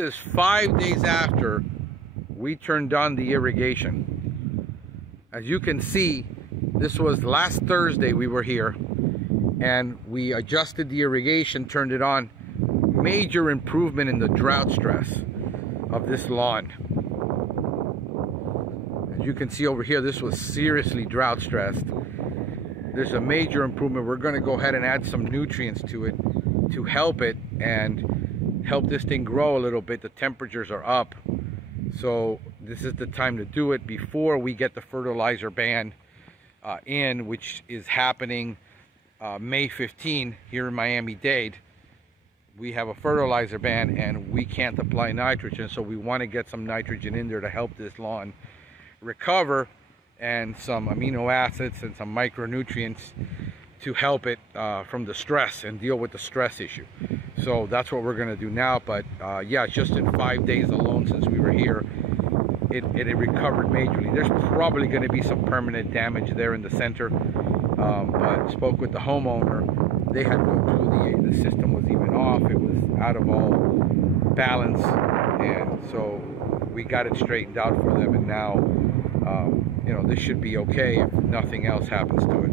This is 5 days after we turned on the irrigation. As you can see, this was last Thursday we were here, and we adjusted the irrigation, turned it on. Major improvement in the drought stress of this lawn. As you can see over here, this was seriously drought stressed. There's a major improvement. We're going to go ahead and add some nutrients to it to help it and help this thing grow a little bit. The temperatures are up, so this is the time to do it before we get the fertilizer ban in, which is happening May 15 here in Miami-Dade. We have a fertilizer ban and we can't apply nitrogen, so we want to get some nitrogen in there to help this lawn recover, and some amino acids and some micronutrients to help it from the stress and deal with the stress issue. So that's what we're going to do now. But yeah, just in 5 days alone since we were here, it recovered majorly. There's probably going to be some permanent damage there in the center, but spoke with the homeowner. They had no clue the system was even off. It was out of all balance, and so we got it straightened out for them, and now you know, this should be okay if nothing else happens to it.